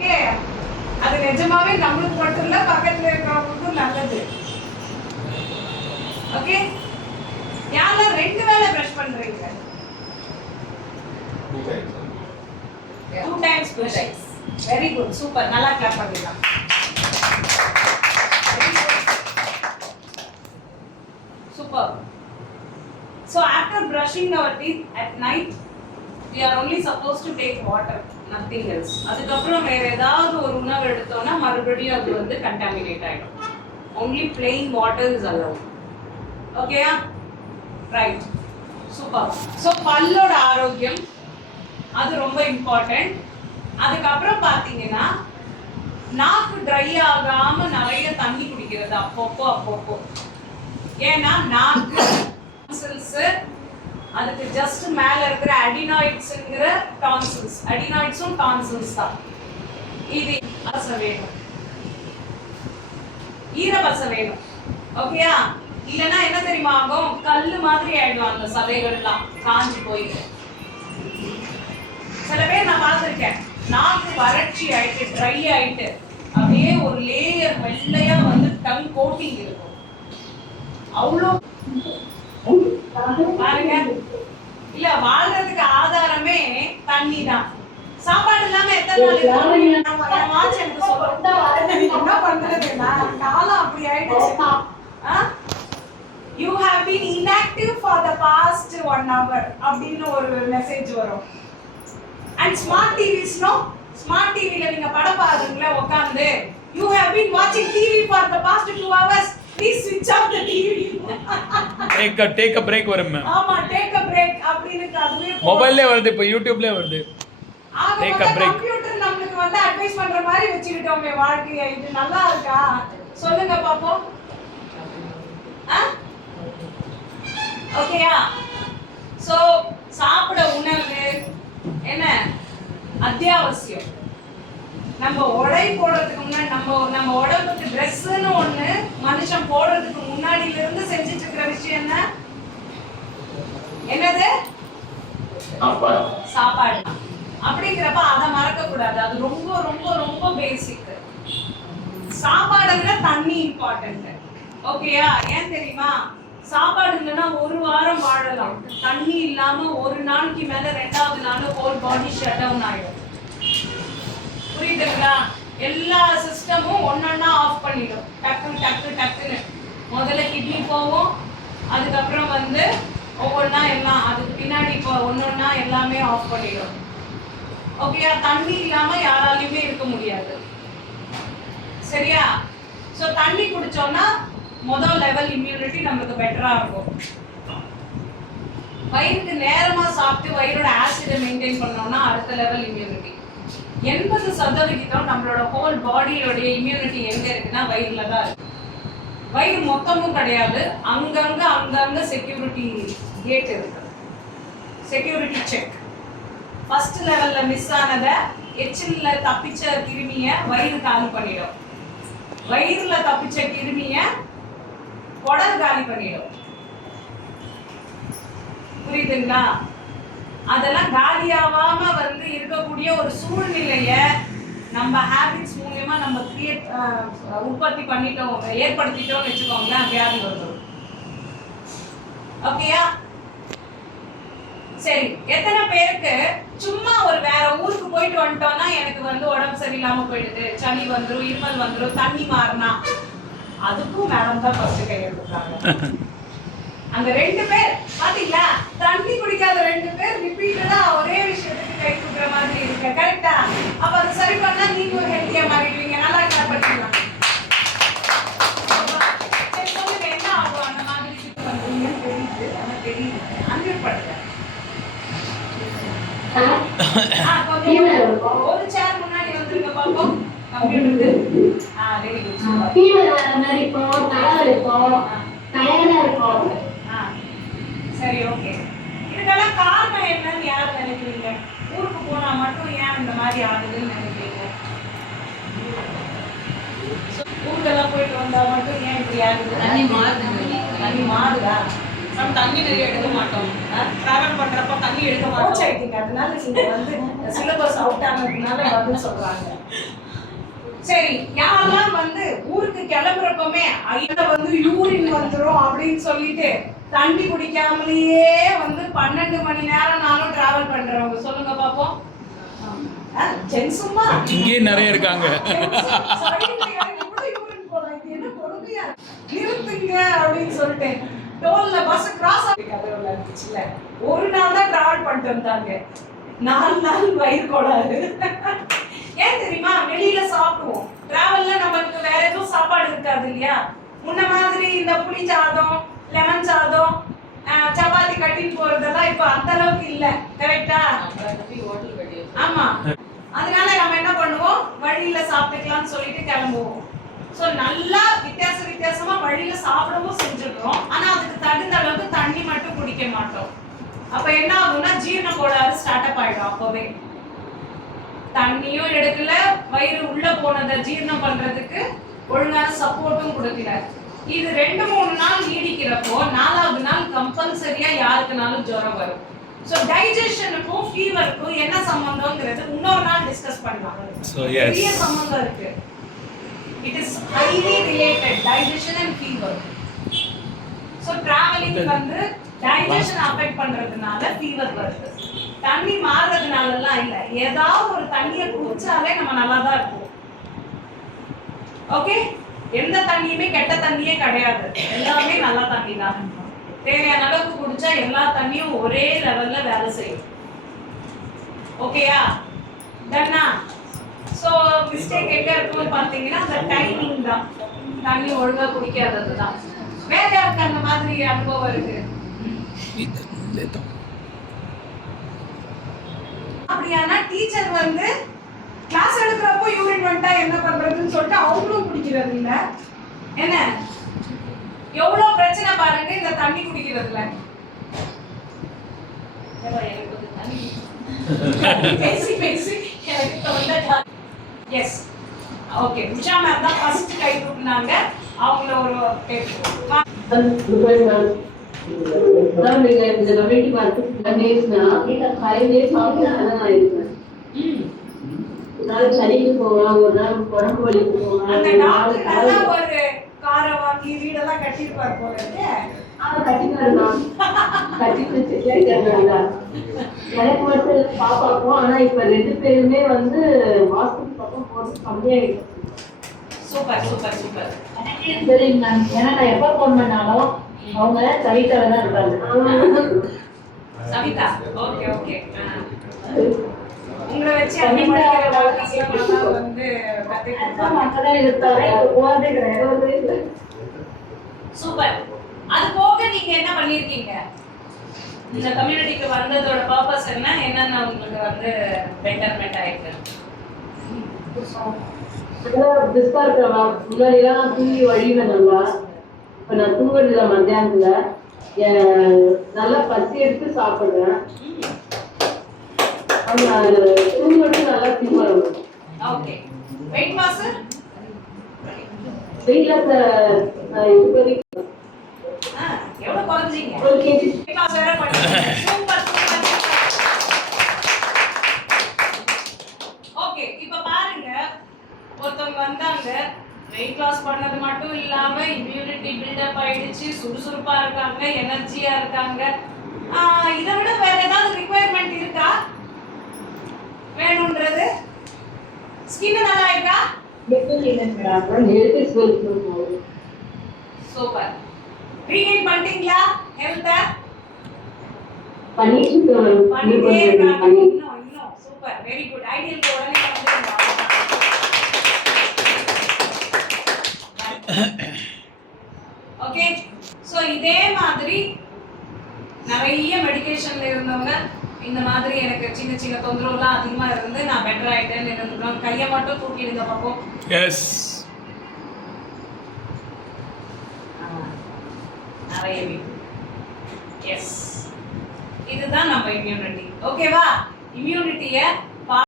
அது நிஜமாவே நம்மளுக்கு மட்டும் இல்ல, பக்கத்துல இருக்கிறவங்களுக்கும் நல்லது. ஓகே, யாரெல்லாம் 2 வேளை பிரஷ் பண்றீங்க? 2 times brush. Very good, super. நல்லா கிளாப் பண்ணிடலாம். Super. So after brushing our teeth at night, we are only supposed to take water, nothing else. அதுக்கப்புறம் வேற ஏதாவது ஒரு உணவு எடுத்தோம்னா மறுபடியும் அது வந்து கண்டாமினேட் ஆயிடும். Only plain water is allowed. ஓகேயா? Right, super. ஸோ பல்லோட ஆரோக்கியம் அது ரொம்ப இம்பார்ட்டன்ட். அதுக்கப்புறம் பார்த்தீங்கன்னா நாக்கு ட்ரை ஆகாம நிறைய தண்ணி குடிக்கிறது அப்பப்போ. ஏன்னா நாக்கு டான்சில்ஸ், அதுக்கு ஜஸ்ட் மேல இருக்கிற அடினாய்ட்ஸ்ங்கிற டான்சில்ஸ், அடினாய்ட்ஸும் டான்சில்ஸ் தான். இது பசை வேணும், ஈரப்பசை வேணும். ஓகேயா? இல்லைன்னா என்ன தெரியுமா ஆகும்? கல்லு மாதிரி ஆயிடும் அந்த சதைகள்லாம், காஞ்சி போயிட்டு. சில பேர் நான் பார்த்துருக்கேன், நாக்கு வறட்சி ஆயிட்டு ட்ரை ஆயிட்டு அப்படியே ஒரு லேயர் வெள்ளையா வந்து டங் கோட்டிங் இருக்கும். அவ்வளோ பாருங்க, இல்ல வாழ்றதுக்கு ஆதாரமே தண்ணி தான். சாப்பாடு இல்லாம எத்தனை நாள் எனக்கு சொல்ல என்ன பண்றதுன்னா காலம் அப்படி ஆயிடுச்சு. You have been inactive for the past 1 hour அப்படின்னு ஒரு மெசேஜ் வரும். And smart TVs no, smart TV ல நீங்க படம் பாருங்களே உட்கார்ந்து, you have been watching TV for the past 2 hours, please switch off the TV. take a break வரும் ma'am. ஆமா, take a break அப்படின்னு அதுவே மொபைல்லே வருது, இப்போ யூடியூப்லயே வருது. take a break. கம்ப்யூட்டர் நமக்கு வந்து அட்வைஸ் பண்ற மாதிரி வெச்சிட்டோமே வாழ்க்கையை. இது நல்லா இருக்கா சொல்லுங்க பாப்போம். ஓகேயா? சோ சாப்பிட உணவு என்ன அத்தியாவசியம். நம்ம உடை போடுறதுக்கு முன்னாடி நம்ம உடம்புக்கு ட்ரெஸ்ன்னு ஒண்ணு மனுஷன் போடுறதுக்கு முன்னாடில இருந்து செஞ்சுட்டு இருக்கிற விஷயம் என்ன? என்னது? சாப்பாடு. அப்படிங்கிறப்ப அதை மறக்க கூடாது. அது ரொம்ப ரொம்ப ரொம்ப பேசிக். சாப்பாடை விட தண்ணி இம்பார்ட்டன்ட். ஓகேயா? ஏன் தெரியுமா? சாப்பாடு இல்லைன்னா 1 வாரம் வாழலாம். தண்ணி இல்லாம ஒரு நாளைக்கு மேல 2வது நாள் ஹோல் பாடி ஷட் டவுன் ஆயிடும். புரியுதுங்களா? எல்லா சிஸ்டமும் ஒன்னொன்னா ஆஃப் பண்ணிடும். டக்குன்னு முதல்ல கிட்னி போவோம், அதுக்கப்புறம் வந்து ஒவ்வொன்றா எல்லாம் அதுக்கு பின்னாடி இப்போ ஒன்னொன்னா எல்லாமே ஆஃப் பண்ணிடும். ஓகேயா? தண்ணி இல்லாம யாராலையுமே இருக்க முடியாது. சரியா? ஸோ தண்ணி குடிச்சோம்னா முதல் லெவல் இம்யூனிட்டி நமக்கு பெட்டரா இருக்கும். வயிறுக்கு நேரமா சாப்பிட்டு வயிறோட ஆசிடை மெயின்டைன் பண்ணோம்னா அடுத்த லெவல் இம்யூனிட்டி. 80% நம்மளோட ஹோல் பாடியோட இம்யூனிட்டி எங்க இருக்குன்னா வயிறுல தான் இருக்கு. வயிறு மொத்தமும் கிடையாது, அங்கங்க செக்யூரிட்டி கேட் இருக்கு, செக்யூரிட்டி செக். ஃபர்ஸ்ட் லெவல்ல மிஸ் ஆனதை எச்சில்ல தப்பிச்ச கிருமிய வயிறு காலி பண்ணிடும், வயிறுல தப்பிச்ச கிருமிய குடல் காலி பண்ணிடும். புரியுதுங்களா? அதெல்லாம் காலியாவாம வந்து இருக்கக்கூடிய ஒரு சூழ்நிலைய நம்ம ஹேபிட்ஸ் மூலமா நம்ம உற்பத்தி பண்ணிட்டோம், ஏற்படுத்திட்டோம்னு வச்சுக்கோங்களேன், வியாதி வந்துடும். ஓகேயா? சரி, எத்தனை பேருக்கு சும்மா ஒரு வேற ஊருக்கு போயிட்டு வந்துட்டோம்னா எனக்கு வந்து உடம்பு சரியில்லாம போயிடுது, சளி வந்துடும், இருமல் வந்துடும், தண்ணி மாறினா, அதுக்கும் மேடம் தான் ஃபர்ஸ்ட் கை எடுத்துட்டாங்க. அந்த 2 பேர் பாத்தீங்களா, தண்ணி குடிக்காத 2 பேர் ரிப்பீட்டடா ஒரே விஷயத்துக்கு கை கொடுக்குற மாதிரி இருக்கு. கரெக்டா? அப்ப அது சரி பண்ணா நீங்க ஹெல்த்தியா மாறிடுவீங்க. நல்லா கிளாப் பண்ணிக்கலாம். சரி, சொல்லுங்க என்ன ஆகும் அந்த மாதிரி ஷிஃப்ட் பண்றீங்கன்னு தெரியுது. ஆனா தெரியுது அன்மியூட் பண்ணுங்க. ஒரு சேர் முன்னாடி வந்துருங்க பாப்போம். கம்ப்யூட்டருக்கு ரெடி குட். ஃபீவர் வர மாதிரி இருக்கும், தலைவலிக்கும், டயர்டா இருக்கும். சரி, ஓகே. இதுக்கெல்லாம் காரணம் என்னன்னு யார் நினைக்கிறீங்க? ஊருக்கு போனா மட்டும் ஏன் இந்த மாதிரி ஆகுதுன்னு நினைக்கிறீங்க? ஊருக்கெல்லாம் போயிட்டு வந்தா மட்டும் ஏன் இப்படி ஆகுது? தண்ணி மாறுதா? நம்ம தண்ணி நிறைய எடுக்க மாட்டோம். டிராவல் பண்றப்ப தண்ணி எடுக்க மாட்டோம். அதனால நீங்க வந்து சிலபஸ் அவுட் ஆனதுனால பதில் சொல்றாங்க. சரி, யாரெல்லாம் வந்து ஊருக்கு கிளம்புறப்பமே ஐயா வந்து யூரின் வந்துரும் அப்படின்னு சொல்லிட்டு தண்ணி குடிக்காமலேயே வந்து 12 மணி நேரம் நானும் டிராவல் பண்றவங்க சொல்லுங்க பாப்போம். ஜென்சுமா இங்கேயே நிறைய இருக்காங்க. நிறுத்துங்க அப்படின்னு சொல்லிட்டு டோல்ல பஸ் கிராஸ் ஆகிடுச்சுல, ஒரு நாள் தான் டிராவல் பண்ணிட்டு வந்தாங்க, 4 நாள் வயிறு கோளாறு. ஏன் தெரியுமா? வெளியில சாப்பிடுவோம், டிராவல்ல நமக்கு வேற எதுவும் சாப்பாடு இருக்காது இல்லையா. முன்ன மாதிரி இந்த புளி சாதம், லெமன் சாதம், சப்பாத்தி கட்டிட்டு போறதெல்லாம் இப்ப அந்த அளவுக்கு இல்ல. கரெக்டா? ஆமா. அதனால நம்ம என்ன பண்ணுவோம், வழியில சாப்பிட்டுக்கலாம்னு சொல்லிட்டு கிளம்புவோம். சோ நல்லா வித்தியாசமா வழியில சாப்பிடவும் செஞ்சுடுறோம். ஆனா அதுக்கு தகுந்த அளவுக்கு தண்ணி மட்டும் குடிக்க மாட்டோம். அப்ப என்ன ஆகும்னா ஜீரண கோளாறு ஸ்டார்ட் அப் ஆயிடும். அப்பவே தண்ணியும் எடுக்கல, வயிறு உள்ள போனதை ஜீரணம் பண்றதுக்கு ஒழுங்கான சப்போர்ட்டும் கொடுக்கல. இது 2-3 நாள் நீடிக்கிறப்போ 4வது நாள் கம்பல்சரியா யாருக்குனாலும் ஜுரம் வரும். சோ டைஜஷனுக்கும் ஃபீவருக்கும் என்ன சம்பந்தம்ங்கிறது இன்னொரு நாள் டிஸ்கஸ் பண்ணலாம். பெரிய சம்பந்தம் இருக்கு. It is highly related, digestion and fever. So traveling வந்து digestion affect பண்றதுனால fever வருது. தண்ணி மாறதுனால எல்லாம் இல்ல, ஏதாவது ஒரு தண்ணியை குடிச்சாலே நம்ம நல்லா தான் இருப்போம். ஓகே, எந்த தண்ணியுமே கெட்ட தண்ணியே கிடையாது, எல்லாமே நல்ல தண்ணி தான். தேவையான அளவுக்கு குடிச்சா எல்லா தண்ணியும் ஒரே லெவல்ல வேலை செய்யும். ஓகேயா? டன்னா? சோ மிஸ்டேக் எங்க இருக்குன்னு பாத்தீங்கன்னா அந்த டைமிங் தான், தண்ணி ஒழுங்கா குடிக்காதது தான். வேற யாருக்கு அந்த மாதிரி அனுபவம் இருக்கு? அப்படியானா டீச்சர் வந்து கிளாஸ் எடுக்கிறப்போ யூரின் வந்துட்டா என்ன பண்றதுன்னு சொல்லிட்டு அவங்களும் குடிக்கிறது இல்ல. என்ன எவ்வளவு பிரச்சனை பாருங்க இந்த தண்ணி குடிக்கிறதுல. பேசி பேசி எனக்கு தொண்டை. Yes, okay. உஷா மேம் தான் ஃபர்ஸ்ட் கை தூக்குனாங்க. அவங்கள ஒரு கேட்போம். நீங்க இந்த கம்யூனிட்டி பார்த்து டேஸ்னா 5 days ஆஃபீஸ் தான் இருக்கேன். நாளைக்கு சனிக்கு போவேன், ஒரு நாள் உடம்பு வலிக்கு போவேன். அந்த டாக்டர் நல்லா ஒரு காரை வாங்கி வீடெல்லாம் கட்டிருப்பார் போல இருக்கு. கட்டினாருதான் கட்டிட்டு செட்டில் எனக்கு மட்டும் பாப்பாக்கும். ஆனா இப்ப 2 பேருமே வந்து ஹாஸ்பிட்டல் பக்கம் போறது கம்மியாயிடுச்சு. Super super super. சரிங்க மேம், ஏன்னா நான் எப்ப போன் பண்ணாலும் அவங்க சவிதால தான் இருக்காங்க. Savita, okay okay. உங்களை வச்சு அந்த படிக்கிற டாக்டர்ஸ் வந்து கத்துக்கிட்டாங்க. மக்களே இருக்காங்க, இப்ப போறதே கிடையாது. சூப்பர். அது போக நீங்க என்ன பண்ணிருக்கீங்க? இந்த கம்யூனிட்டிக்கு வந்ததோட பர்பஸ் என்ன, என்னென்ன உங்களுக்கு வந்து பெட்டர்மென்ட் ஆயிருக்கு? பிஸ்கா இருக்கிறவா முன்னாடிலாம் நான் தூங்கி வழிவேன் நல்லா. இப்போ நான் தூங்குறதுல மத்தியானத்துல நல்லா பசி எடுத்து சாப்பிடுறேன். தூங்குறது நல்லா தூங்குறேன். Okay. Weight loss? Weight loss இப்போதைக்கு எவ்வளவு குறைஞ்சீங்க? 1 kg. வெயிட் லாஸ் வேற பண்ணீங்க. Super super. ஓகே, இப்போ பாருங்க, ஒருத்தவங்க வந்தாங்க, வெயிட் லாஸ் பண்ணது மட்டும் இல்லாம இம்யூனிட்டி பில்டப் ஆயிடுச்சு, சுறுசுறுப்பா இருக்காங்க, எனர்ஜியா இருக்காங்க. இதை விட வேற ஏதாவது ரிக்வயர்மெண்ட் இருக்கா வேணும்ன்றது? ஸ்கின் நல்லா இருக்கா? சூப்பர். ரீகெயின் பண்ணிட்டீங்களா ஹெல்த்? பண்ணிட்டே இருக்காங்க. இன்னும் சூப்பர், வெரி குட். ஐடியல் உடனே வந்துருங்க. ஓகே. சோ இதே மாதிரி நிறைய மெடிகேஷன்ல இருந்தவங்க இந்த மாதிரி எனக்கு சின்ன சின்ன தொந்தரவுலாம் அதிகமா இருந்து நான் பெட்டர் ஆயிட்டேன்னு இருந்தோம். கையை மட்டும் தூக்கிடுங்க பாப்போம். எஸ், நிறைய எஸ், இதுதான் நம்ம இம்யூனிட்டி. ஓகேவா? இம்யூனிட்டியை